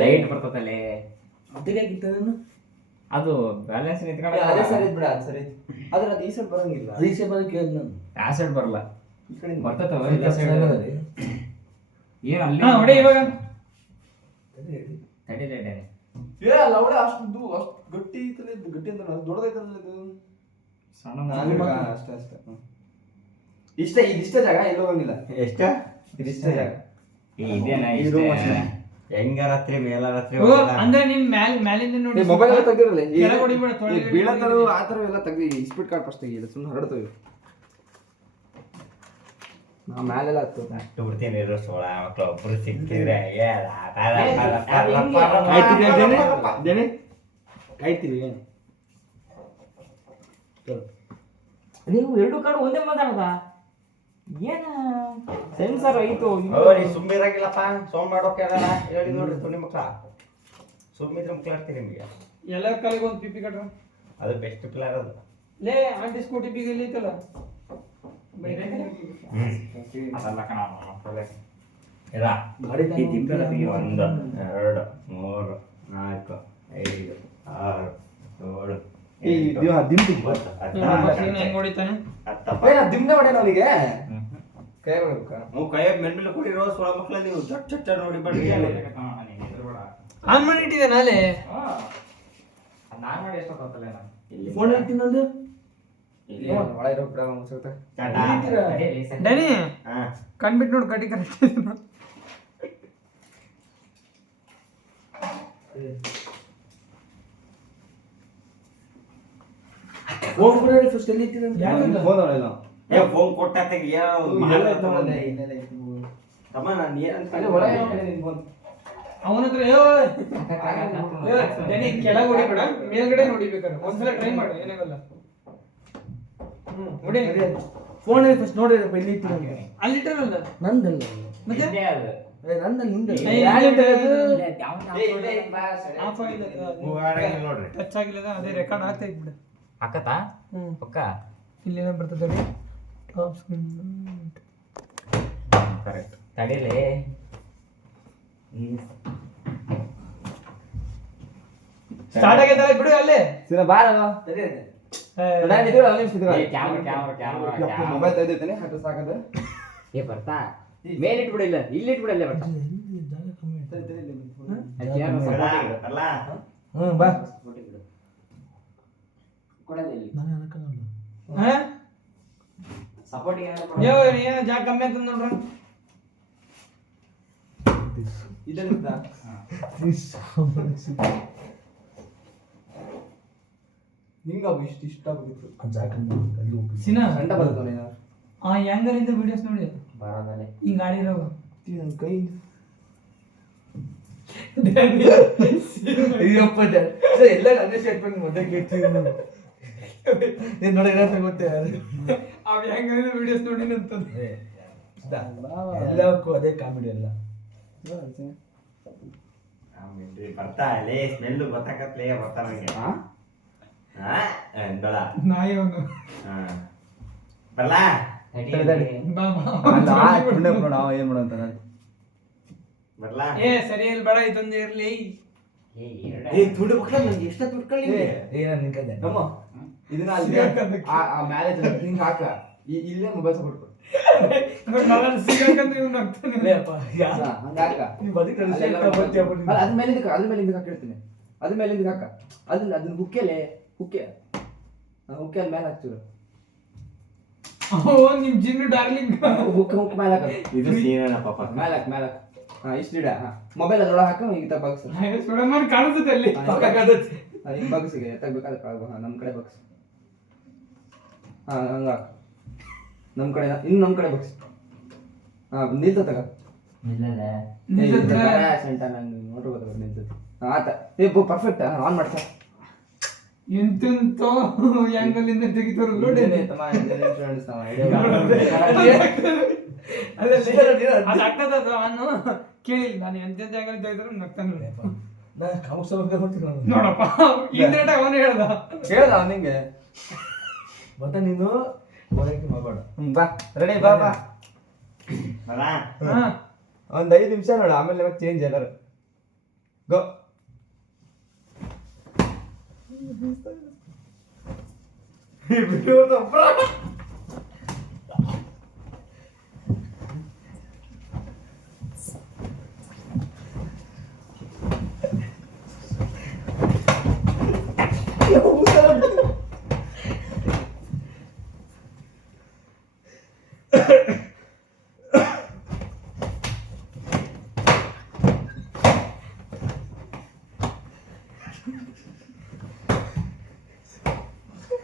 Light ಬರ್ತದಲ್ಲೇ ಅದು balance ನಿಂತ್ಕೊಂಡು ಅದೇ ಸರಿ ಬಿಡ ಸರಿ ಆದ್ರೆ ಅದು ಈ ಸೈಡ್ ಬರಂಗಿಲ್ಲ ಈ ಸೈಡ್ ಬರಕ್ಕೆ ಆ ಸೈಡ್ ಬರಲ್ಲ ಈ ಕಡೆ ಬರ್ತತವ ಏ ಏನು ಅಲ್ಲಿ ಹೊಡೆ ಇವಾಗ ತಡಿ ಏ ಅಲ್ಲ ಅವಳೆ ಅಷ್ಟು ಗಟ್ಟಿ ಐತಲ್ಲ ಇದು ಗಟ್ಟಿ ಅಂದ್ರೆ ದೊಡ್ಡದೈತಲ್ಲ ಇದು ಸಣ್ಣ ಅಷ್ಟೇ ಅಷ್ಟೇ ಇದಿಷ್ಟೇ ಜಾಗ ಎಲ್ಲೂ ಹೋಗಂಗಿಲ್ಲ ಎಷ್ಟ ಇದಿಷ್ಟೇ ಜಾಗ ಇದೇನಾ ಈ room ಅಷ್ಟೇ. ಹೆಂಗ ರಾತ್ರಿ ಮೇಲ ರಾತ್ರಿ ಅಂದ್ರೆ ನೀನ್ ಮ್ಯಾಲಿಂದ ನೋಡಿ ಮೊಬೈಲ್ ಎಲ್ಲ ತೆಗ್ದಿರಲ್ಲ ಕೆಳಗೆ ಹೊಡಿಬೇಡ, ತೊಳೆಗೆ ಬೀಳತ್ತರು ಆ ಥರ ಎಲ್ಲ ತೆಗ್ದು ಸ್ಪೀಡ್ ಕಾರ್ಡ್ ಫಸ್ಟ್ ತೆಗಿಲ್ಲ ಸುಮ್ಮನೆ ಹರಡ್ತವೆ ನಾವು ಮ್ಯಾಲೆಲ್ಲ ಹತ್ತು ಅಷ್ಟು ಬಿಡ್ತೀನಿ ಇರೋ 16 ಮಕ್ಕಳು ಒಬ್ರು ಸಿಕ್ಕಿದ್ರೆ ಕಾಯ್ತೀವಿ ನೀವು ಎರಡು ಕಡೆ ಒಂದೇ ಮಾತಾಡದ ಏನ ಸೆನ್ಸರ್ ಐತು ಸುಮ್ಮಿರಾಗಿಲ್ಲಪ್ಪ ಸೌಂಡ್ ಮಾಡೋಕೆ ಹೇಳಿ ನೋಡ್ರಿ ತುಣಿ ಮಕ್ಳ ಸುಮ್ಮಿದ್ರೆ ಮಕ್ಳಾಡ್ತೀರಿ ನಿಮಗೆ ಎಲ್ಲರ ಕಾಲಿಗೆ ಒಂದು ಪಿಪಿ ಕಟ್ರ ಅದು ಬೆಸ್ಟ್ ಪ್ಲೇಯರ್ ಅದು ಲೇ ಆಂಟಿ ಸ್ಕೂಟಿ ಪಿಗೆ ಇಲ್ಲಿ ಐತಲ್ಲ ಅದಲ್ಲ ಕಣ ಮಕ್ಕಳೇ ಇದಾ ಗಾಡಿ ಈ ತಿಪ್ಪೆಲ್ಲ ತೆಗಿ 1 2 3 4 5 6 7 ಹೆಂಗ್ ಹೊಡಿತಾನೆ ದಿಮ್ನ ಹೊಡೆ ಅವನಿಗೆ ಕೈ ಹೊಡ್ಬೇಕಾ ಕೈ ಮೆನ್ಮೇಲೆ ಕೊಡಿರೋ 16 ಮಕ್ಳ ನೀವು ಚಟ್ ನೋಡಿ ಬಡ್ಡಿ ಆನ್ ಮಾಡಿ ಇಟ್ಟಿದೆ ನಾಳೆ ನಾನು ಮಾಡಿ ಎಷ್ಟೊತ್ತಲ್ಲ ನಾನು ಫೋನ್ ಹೇಳ್ತೀನಿ ನಂದು ಒಳ ಇರೋ ಬಿಡ ಮುಗಿಸುತ್ತೆ ಡ್ಯಾನಿ ಕಣ್ಬಿಟ್ಟು ನೋಡು ಕಟ್ಟಿ ಕರೆಕ್ಟ್ ಫೋನ್ ಕೂಡ ಫಸ್ಟ್ ಎಲ್ಲಿ ಇಟ್ಟಿರ ಫೋನ್ ಅವಳೆಲ್ಲ ಏ ಫೋನ್ ಕೊಟ್ಟಾತೆಗೆ ಏನೋ ತಮ್ಮ ನಾನು ಏನಂತ ಒಳಗೆ ನಿನ್ ಫೋನ್ ಅವನ ಹತ್ರ ಡ್ಯಾನಿ ಕೆಳಗೆ ಹೊಡಿಬೇಡ ಮೇಲ್ಗಡೆ ನೋಡಿಬೇಕಾದ್ರೆ ಒಂದ್ಸಲ ಟ್ರೈ ಮಾಡು ಏನಾಗಲ್ಲ ಹೊಡಿ ಫೋನ್ ಫಸ್ಟ್ ನೋಡಿದ್ರೆ ಎಲ್ಲಿ ಇಟ್ಟಿರ ಅಲ್ಲಿಟ್ಟರಲ್ಲ ನಂದಲ್ಲ ಮತ್ತೆ ನಂದಲ್ಲಿ ನಿಂದ ಆಫ್ ಆಗಿದೆ ನೋಡ್ರಿ ಟಚ್ ಆಗಿಲ್ಲ ಅದೇ ರೆಕಾರ್ಡ್ ಆಗ್ತಾ ಇದ್ಬಿಡ ಅಕ್ಕತಾ ಹ್ಮ್ ಪಕ್ಕ ಇಲ್ಲೇನೋ ಬರ್ತದೆ ಟಾಪ್ ಸ್ಕ್ರೀನ್ ಕರೆಕ್ಟ್ ತಡಿಲೇ ಸ್ಟಾರ್ಟ್ ಆಗೈತಲ್ಲ ಬಿಡು ಅಲ್ಲೇ ಸಿನ ಬಾರ ಸರಿ ನಾನು ಇದ್ರೆ ಅಲ್ಲಿ ಸಿದ್ಧ ಕ್ಯಾಮ್ರಾ ಮೊಬೈಲ್ ತೆಗೆದಿದ್ದೇನೆ ಹತ್ತು ಸಾಕದ ಏ ಬರ್ತಾ ಮೇಲೆ ಇಟ್ಬಿಡ ಇಲ್ಲ ಇಲ್ಲಿ ಇಟ್ಬಿಡ ಅಲ್ಲೇ ಬರ್ತಾ ಅಲ್ಲ ಬಾ ಸಪೋರ್ಟ್ ಏನ ಜಾಗ ಕಮ್ಮಿ ಅಂತ ನೋಡ್ರ ಇದರಿಂದ ಹಿಂಗ ಇಷ್ಟ ಆಗಿತ್ತು ಸಿನಾ ಗಂಟ ಬರ್ತದೆ ಆ ಯಾಂಗರಿಂದ ವಿಡಿಯೋಸ್ ನೋಡಿ ಬರೋದಲ್ಲೇ ಹಿಂಗ ಆಡಿರೋ ಕೈ ಎಲ್ಲ ಅದೇ ಸ್ಟೇಟ್ಮೆಂಟ್ ಮೊದಲೇ ಕೇಳ್ತೀನಿ ನೀನ್ ನೋಡಿ ಏನಂತ ಗೊತ್ತೇ ಆ ಯಾಂಗರಿಂದ ವಿಡಿಯೋಸ್ ನೋಡಿ ಅಂತಂದ್ರೆ ಎಲ್ಲಕ್ಕೂ ಅದೇ ಕಾಮಿಡಿ ಎಲ್ಲ ಬರ್ತಾ ಲೇ ಸ್ಮೆಲ್ ಗೊತ್ತಾಕತ್ಲೇ ಬರ್ತಾ ನಂಗೆ ಬೇಡ ನಾಯಿ ಅವನು ಬರಲ್ಲ ನಾವು ಏನ್ ಮಾಡೋಂತ ಬರಲ್ಲ ಏ ಸರಿ ಇಲ್ಲಿ ಬೇಡ ಇದೊಂದು ಇರ್ಲಿ ದುಡ್ಡು ಮಕ್ಕಳ ನಂಗೆ ಎಷ್ಟು ದುಡ್ಕೊಳ್ಳಿ ನಿನ್ಕಂದೆ ನಮ್ಮ ಇದನ್ನ ಅಲ್ಲಿ ಆ ಮ್ಯಾಲೆ ಹಿಂಗ್ ಹಾಕ ಇಲ್ಲೇ ಮೊಬೈಲ್ ಸಪೋರ್ಟ್ ನಾನು ಸಿಗಕಂತ ಇವ್ನು ಆಗ್ತಾನೆ ಹಂಗಾಕ ಅದ್ರ ಮೇಲಿಂದ ಹಾಕ ಹೇಳ್ತೀನಿ ಅದ್ರ ಮೇಲಿಂದ ಹಾಕ ಅದನ್ನ ಹುಕ್ಕೆಲೆ ಹುಕ್ಕೆ ಹುಕ್ಕೆ ಅಲ್ಲಿ ಮೇಲೆ ಹಾಕ್ತಿರು ಓ ನಿಮ್ ಜಿನ್ನು ಡಾರ್ಲಿಂಗ್ ಹುಕ್ ಮೇಲೆ ಹಾಕ ಇದು ಸೀನ ಪಾಪ ಮೇಲೆ ಹಾಕ ಇಷ್ಟು ಇಡ ಮೊಬೈಲ್ ಅದ್ರೊಳಗೆ ಹಾಕ ಈಗ ಬಾಕ್ಸ್ ಸುಡಮನ್ ಕಾಣಿಸುತ್ತೆ ಅಲ್ಲಿ ಬಾಕ್ಸಿಗೆ ತೆಗ್ಬೇಕಾದ್ರೆ ನಮ್ಮ ಕಡೆ ಬಾಕ್ಸ್ ಹಂಗ ನಮ್ಮ ಕಡೆ ಇನ್ನು ನಮ್ಮ ಕಡೆ ಬಾಕ್ಸ್ ನಿಲ್ತ ತಗ ಸೆಂಟರ್ ನಂಗೆ ನೋಡ್ರಿ ಗೊತ್ತಾಗ ನಿಲ್ತದೆ ಆತ ಏ ಪರ್ಫೆಕ್ಟ್ ಆನ್ ಮಾಡ್ತಾ ಎಂತೆಂತೋ ಯಾಂಗಲಿಂದ ತೆಗಿತಾರ ನೋಡಿ ಅದು ಆಗ್ತದ ಅವನು ಕೇಳಿಲ್ಲ ನಾನು ಎಂತೆಂತ ಯಾಂಗಲ್ ತೆಗಿದ್ರು ನಗ್ತಾನೆ ನಾನು ಕಾಮಸ್ವಾಮಿ ಮಾಡ್ತೀನಿ ನಾನು. ನೋಡಪ್ಪ ಇಂಟರ್ನೆಟ್ ಅವನೇ ಹೇಳ್ದ. ಕೇಳ್ದ ನಿಂಗೆ ಮತ್ತೆ ನೀನು ಓದಕ್ಕೆ ಮಾಡಬೇಡ. ಬಾ ರೆಡಿ ಬಾ ಬಾ ಹಾ. ಒಂದು 5 ನಿಮಿಷ ನೋಡು, ಆಮೇಲೆ ಮತ್ತೆ ಚೇಂಜ್ ಎಲ್ಲಾರು ಗೋ.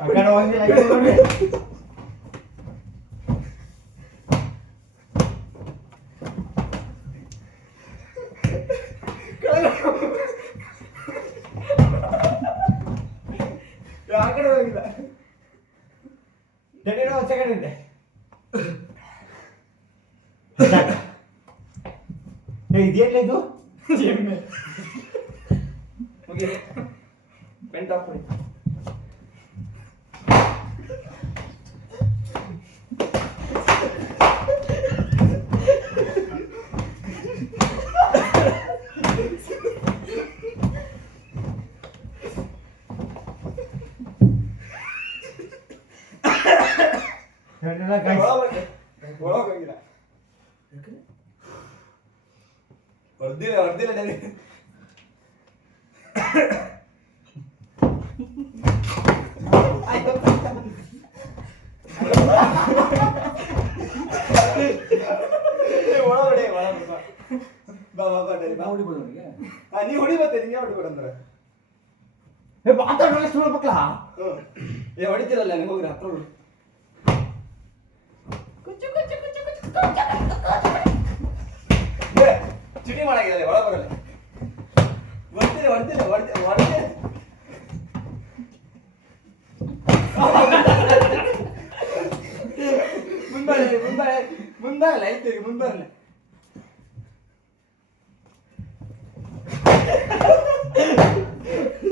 ಆ ಕಡೆ ಹೋಗಿ ಆ ಕಡೆ ನೋಡಿ. ಆ ಕಡೆ ಹೋಗಿಲ್ಲ. ಡೆಡಿ ಒಂದು ಸೆಕೆಂಡ್ ಇದೆ. ಇದೇನಿಲ್ಲ ಇದು ಎಮ್ಮೆ. ಮುಗಿಲಿ. ಪೆಂಟ್ ಆಫ್ ಮಾಡಿ. ಒಳಗೋಗಿಲ್ಲ. ಹೊಡೆದಿಲ್ಲ ನನಗೆ. ನೀ ಹೊಡಿಬತ್ತೆ, ನಿಂಗೆ ಹೊಡಿಬೇಡ ಅಂದ್ರೆ ಮಾತಾಡೋಲ್ಲ ಸುಳ್ಳು ಮಕ್ಕಳ. ಹೊಡಿತಿರಲ್ಲ ನನಗೆ ಹೋಗ್ರಿ ಹತ್ರ ಹೋಗ್ರಿ. ಚಿಟಿ ಮಾಡಾಗಿಲ್ಲ, ಒಳ ಬರಲ್ಲ. ಹೊಡ್ತೀನಿ ಮುಂಬರಲ್ಲ ಐತಿರಿ ಮುಂಬರಲ್ಲ.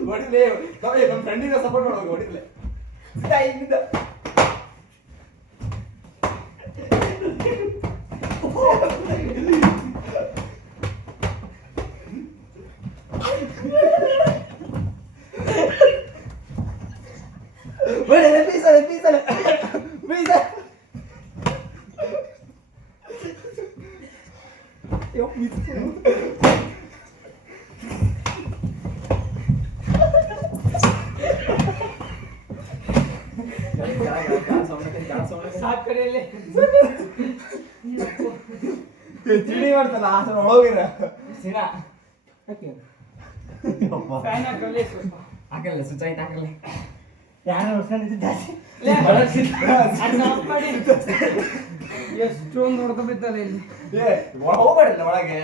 ಹೊಡಿಲೇ ನಮ್ಮ ಫ್ರೆಂಡಿಗೆ ಸಪೋರ್ಟ್ ಮಾಡೋದು. ಹೊಡಿಲೇ ಇಲ್ಲಿಂದ ಸಾಕ್ ಕಡೆಯಲ್ಲಿ ಚಿಡಿ ಮಾಡ್ತಾನ ಆಸನ ಒಳಗಿರ ಸಿನಾ ಫ್ಯಾನ್ ಹಾಕಲ್ಲೇ ಸ್ವಲ್ಪ. ಹಾಕಲ್ಲ ಸ್ವಿಚ್ ಆಯ್ತು ಹಾಕಲ್ಲ. ಯಾರು ಹೊಡ್ಸ್ಕೊಂಡಿದ್ದು ಜಾಸ್ತಿ. ಅದ್ನ ಆಫ್ ಮಾಡಿ. ಎಷ್ಟೊಂದು ಹೊಡೆದು ಬಿದ್ದಲ್ಲ ಇಲ್ಲಿ. ಹೋಗ್ಬೇಡಲ್ಲ ಒಳಗೆ.